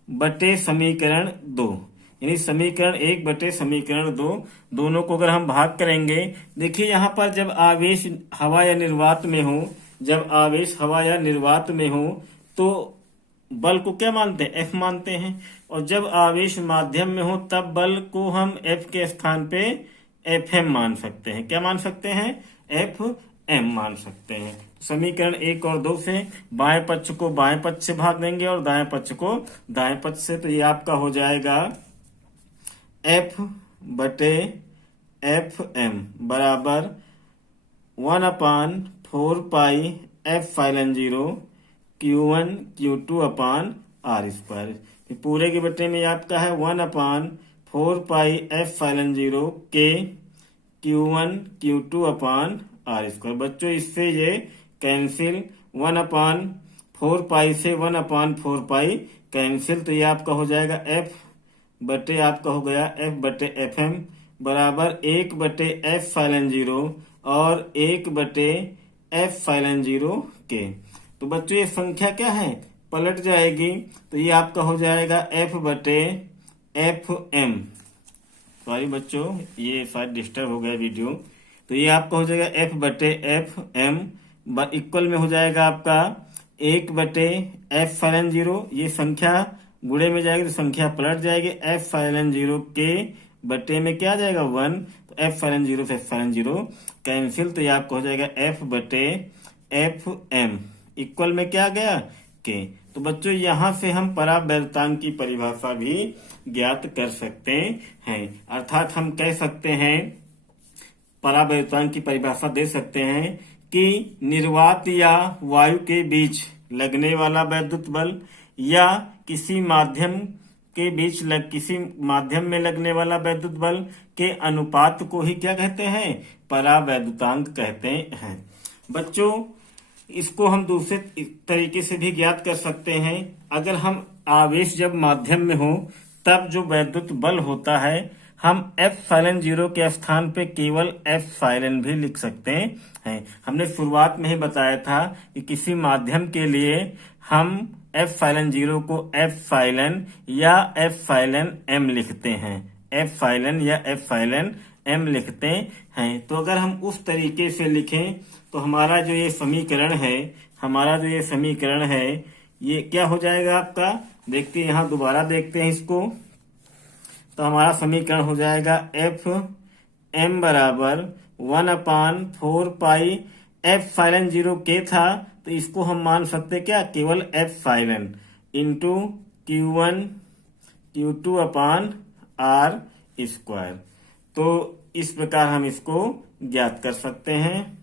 बटे समीकरण 2, यानी समीकरण 1 बटे समीकरण 2, दोनों को अगर हम भाग करेंगे, देखिए यहाँ पर जब आवेश हवा या निर्वात में हो, जब आवेश हवा या निर्वात में हो तो बल को क्या मानते हैं? F मानते हैं। और जब आवेश माध्यम में हो तब बल को हम F के स्थान पे Fm मान सकते हैं। क्या मान सकते हैं? Fm मान सकते हैं। समीकरण 1 और 2 से बाएं पक्ष को बाएं पक्ष से भाग देंगे और दाएं पक्ष को दाएं पक्ष से, तो ये आपका हो जाएगा F बटे Fm बराबर 1/4πε0 Q1 Q2 upon R square. पूरे के बटे में आपका है 1/4πε0 के Q1 Q2 upon R square. बच्चों इससे ये कैंसिल, 1/4π से 1/4π कैंसिल, तो ये आपका हो जाएगा F बटे आपका हो गया F बटे Fm बराबर 1/Φ0 और 1/Φ0 के। तो बच्चों ये संख्या क्या है? पलट जाएगी, तो ये आपका हो जाएगा F बटे Fm। सॉरी बच्चों, ये शायद डिस्टर्ब हो गया वीडियो। तो ये आपका हो जाएगा F बटे Fm इक्वल में हो जाएगा आपका 1/f∗0। ये संख्या गुणे में जाएगी तो संख्या पलट जाएगी। f∗0 के बटे में क्या आ जाएगा 1, तो f∗0 से f∗0 कैंसिल, तो ये आपको हो जाएगा f/fm इक्वल में क्या आ गया के। तो बच्चों यहां से हम परावैद्युतांक की परिभाषा भी ज्ञात कर सकते हैं, अर्थात हम कह सकते हैं परावैद्युतांक की परिभाषा दे सकते हैं कि निर्वात या वायु के बीच लगने वाला वैद्युत बल या किसी माध्यम के बीच किसी माध्यम में लगने वाला वैद्युत बल के अनुपात को ही क्या कहते हैं, परावैद्युतांक कहते हैं। बच्चों इसको हम दूसरे तरीके से भी ज्ञात कर सकते हैं। अगर हम आवेश जब माध्यम में हो तब जो वैद्युत बल होता है हम f∗0 के स्थान पे केवल f∗ भी लिख सकते हैं। हमने शुरुआत में ही बताया था कि किसी माध्यम के लिए हम f∗0 को f∗ या f∗m लिखते हैं, f∗ या f∗m लिखते हैं। तो अगर हम उस तरीके से लिखें तो हमारा जो ये समीकरण है ये क्या हो जाएगा आपका, देखते हैं यहाँ दोबारा देखते हैं इसको। तो हमारा समीकरण हो जाएगा f(m) बराबर 1/4 पाई f∗0 के था तो इसको हम मान सकते क्या, केवल f∗ इंटू Q1 Q2/r²। तो इस प्रकार हम इसको ज्ञात कर सकते हैं।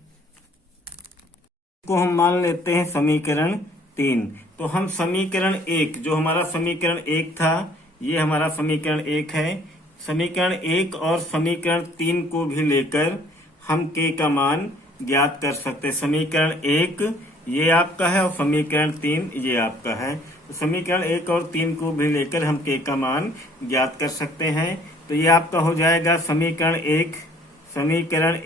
इसको हम मान लेते हैं समीकरण 3। तो हम समीकरण 1 जो हमारा समीकरण 1 था ये हमारा समीकरण 1 है। समीकरण 1 और समीकरण 3 को भी लेकर हम k का मान ज्ञात कर सकते हैं। समीकरण 1 ये आपका है और समीकरण 3 ये आपका है। तो समीकरण 1 और 3 को भी लेकर हम k का मान ज्ञात कर सकते हैं। तो ये आपका हो जाएगा समीकरण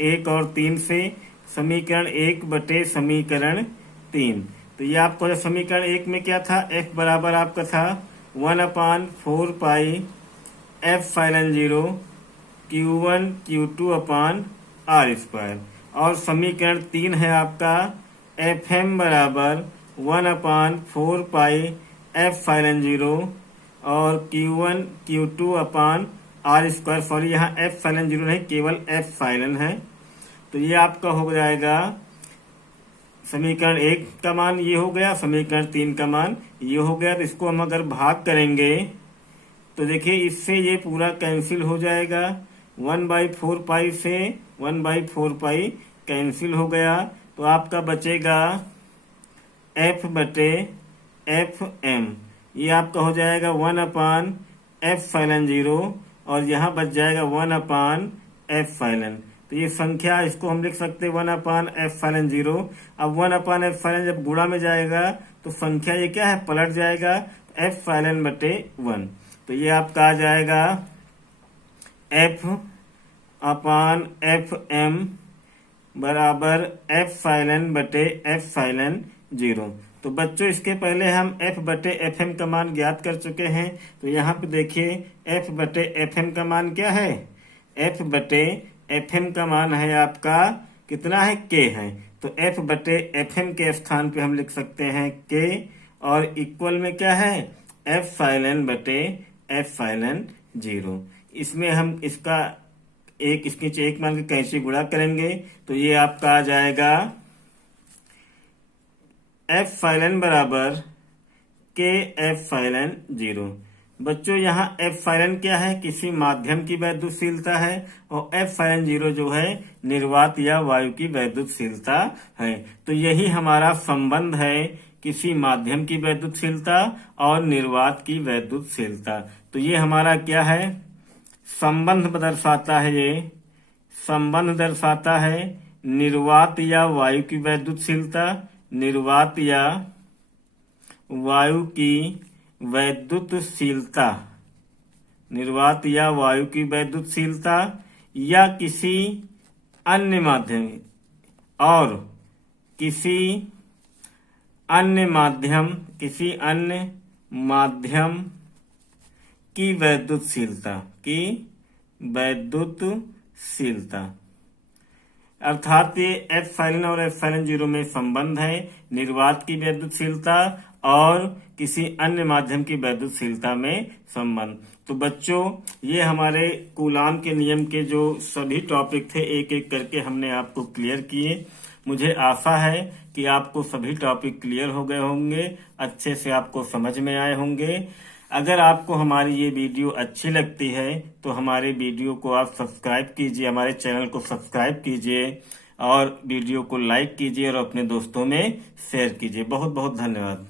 1 और 3 से समीकरण 1 बटे समीकरण 3। तो ये आपको समीकरण 1 में क्या था, f बराबर आपका था 1/4 पाई f∗0 Q1 Q2/r²। और समीकरण 3 है आपका fm बराबर 1/4 पाई f∗0 और Q1 Q2/r²। सॉरी यहाँ f∗0 नहीं केवल f∗ है। तो ये आपका हो जाएगा समीकरण 1 का मान ये हो गया, समीकरण 3 का मान ये हो गया। तो इसको हम अगर भाग करेंगे तो देखिए इससे ये पूरा कैंसिल हो जाएगा। 1/4 पाई से 1/4 पाई कैंसिल हो गया तो आपका बचेगा f/fm। ये आपका हो जाएगा 1/f∗0 और यहाँ बच जाएगा 1/f∗। तो ये संख्या इसको हम लिख सकते हैं 1/f∗0। अब 1/f∗ जब गुणा में जाएगा तो संख्या ये क्या है, पलट जाएगा f∗1। तो ये आपका आ जाएगा f/fm बराबर f∗f∗0। तो बच्चों इसके पहले हम f/fm का मान ज्ञात कर चुके हैं। तो यहाँ पे देखिए f/fm का मान क्या है, f/fm का मान है आपका कितना है, k है। तो f/fm के स्थान पे हम लिख सकते हैं k और इक्वल में क्या है f∗f∗0। इसमें हम इसका इसके नीचे एक मान के कैसे गुणा करेंगे तो ये आपका आ जाएगा f∗ बराबर k f∗0। बच्चों यहाँ f∗ क्या है, किसी माध्यम की वैद्युतशीलता है और f∗0 जो है निर्वात या वायु की वैद्युतशीलता है। तो यही हमारा संबंध है किसी माध्यम की वैद्युतशीलता और निर्वात की वैद्युतशीलता। तो ये हमारा क्या है, संबंध दर्शाता है। ये संबंध दर्शाता है निर्वात या वायु की वैद्युतशीलता, निर्वात या वायु की वैद्युतशीलता, निर्वात या वायु की वैद्युतशीलता या किसी अन्य माध्यम और किसी अन्य माध्यम की वैद्युतशीलता अर्थात ये एप्सिलॉन और एप्सिलॉन जीरो में संबंध है निर्वात की वैद्युतशीलता और किसी अन्य माध्यम की वैद्युतशीलता में संबंध। तो बच्चों ये हमारे कूलाम के नियम के जो सभी टॉपिक थे एक एक करके हमने आपको क्लियर किए। मुझे आशा है कि आपको सभी टॉपिक क्लियर हो गए होंगे, अच्छे से आपको समझ में आए होंगे। अगर आपको हमारी ये वीडियो अच्छी लगती है तो हमारे वीडियो को आप सब्सक्राइब कीजिए, हमारे चैनल को सब्सक्राइब कीजिए और वीडियो को लाइक कीजिए और अपने दोस्तों में शेयर कीजिए। बहुत बहुत धन्यवाद।